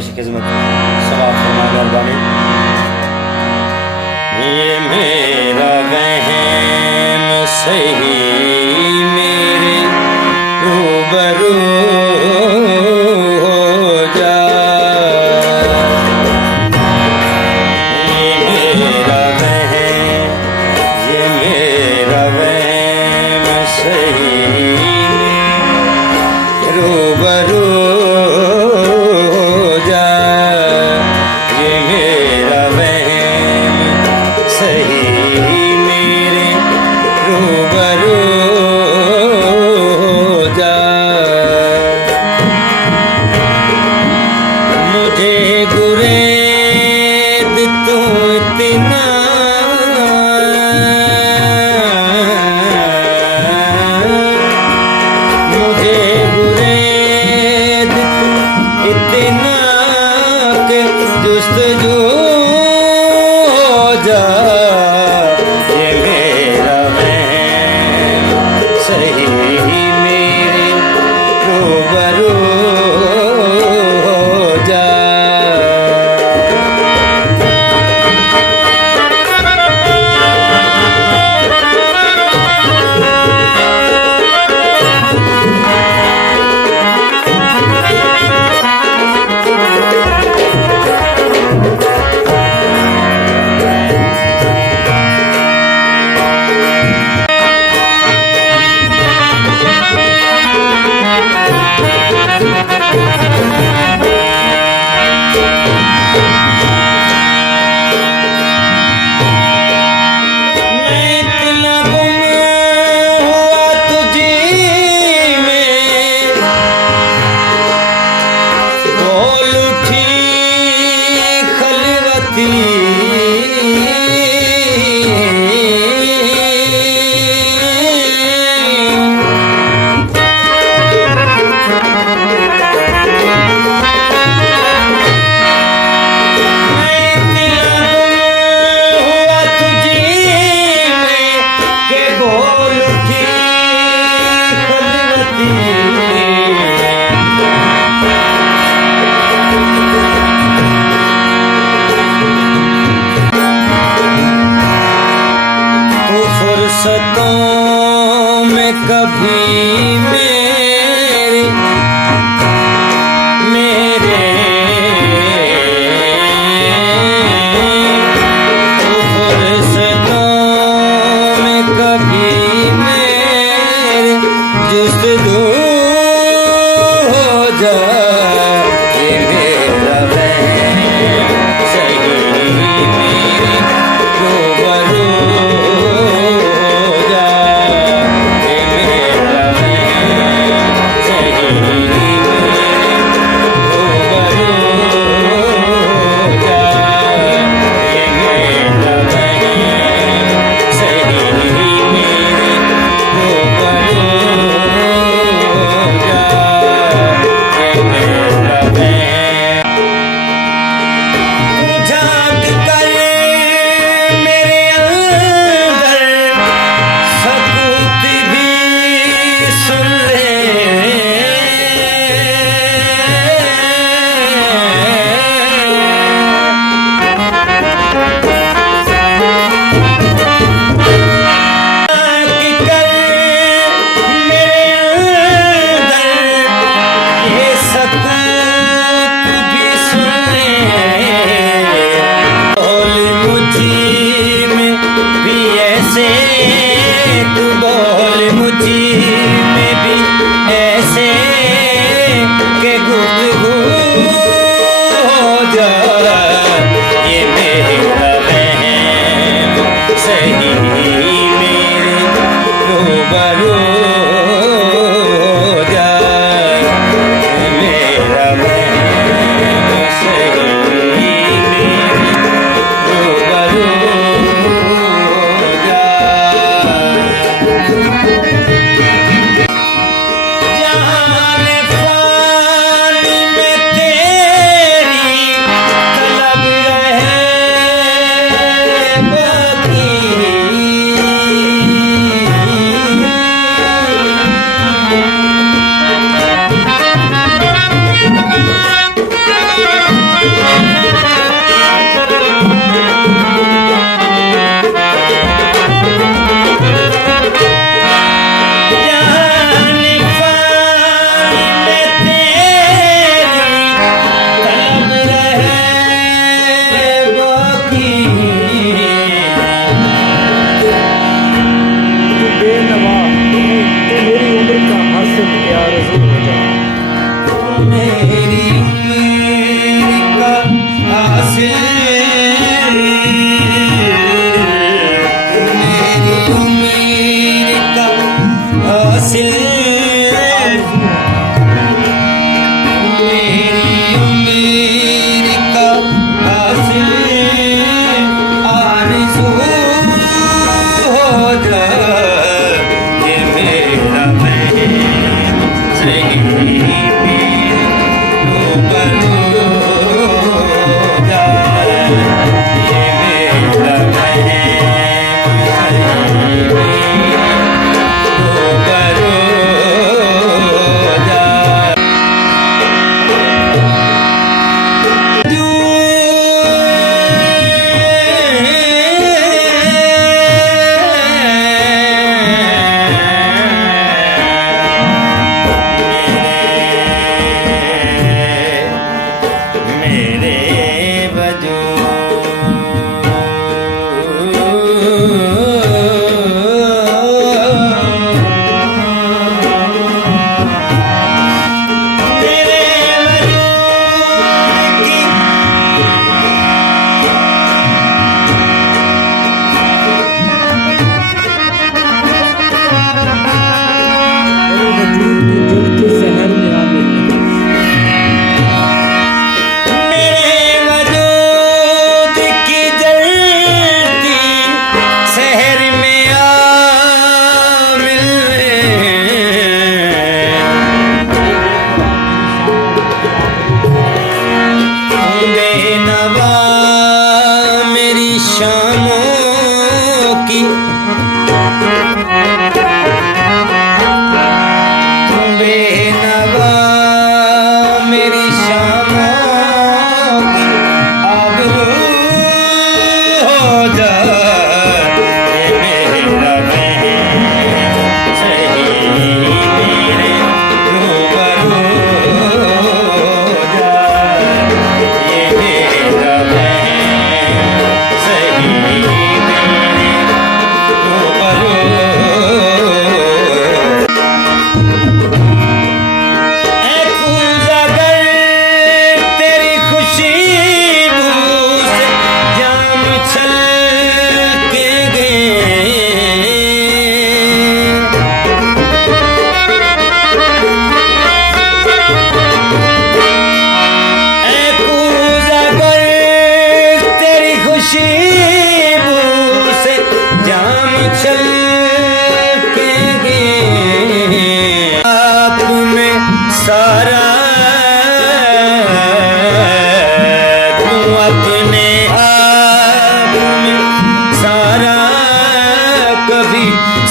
पेश खिदमत समाप्त फरमा मेहरबानी। ये मेरा वहम सही मेरे रूबरू हो जा, ये मेरा वहम सही रूबरू हो जा, ये मेरा वहम सही मेरे रूबरू हो जा। मुझे गुरेद तू इतना जुस्तजू हो जा, ये मेरा वहम सही मेरे रूबरू हो जा। फुर्सतों में कभी मेरे फुर्सतों में कभी मेरे जुस्तजू हो जा, ये मेरा वहम सही मेरे रूबरू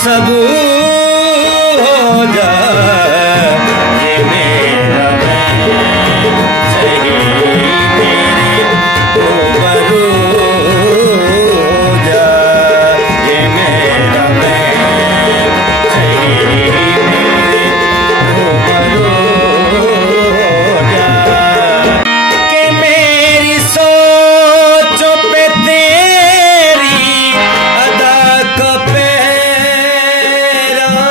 सब हो जा ये मेरा वहम सही मेरे रूबरू हो जा ये मेरा वहम सही मेरे रूबरू हो जा कि मेरी सोचों पे तेरी अदा का पहरा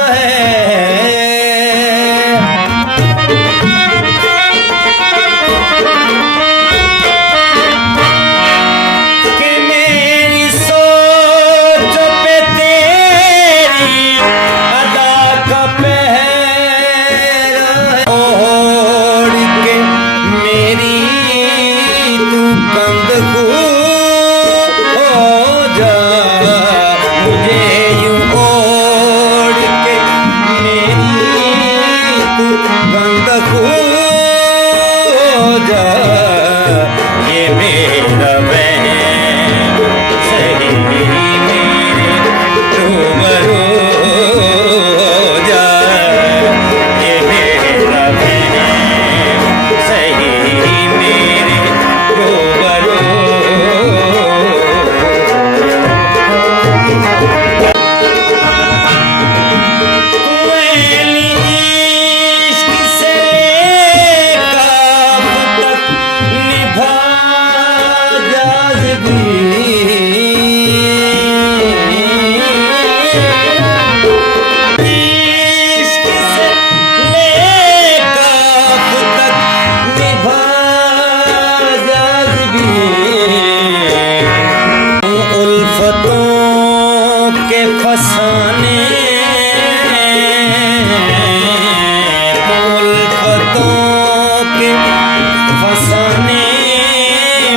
है कि मेरी सोचों पे तेरी अदा का पहरा है ओढ़ के मेरी तू कंध हो जा मुझे यूं ओढ़ के मेरी तू कंध हो जा ये मेरा वहम सही मेरे रूबरू हो जा ये मेरा वहम सही मेरे रूबरू मैंने इश्क से काफ तक निभा जाज़बी इश्क से काफ तक निभा जाज़बी उल्फतों के फसाने उल्फतों के फसाने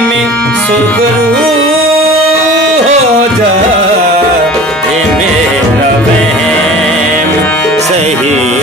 में सुखरू हो जा ये मेरा वहम सही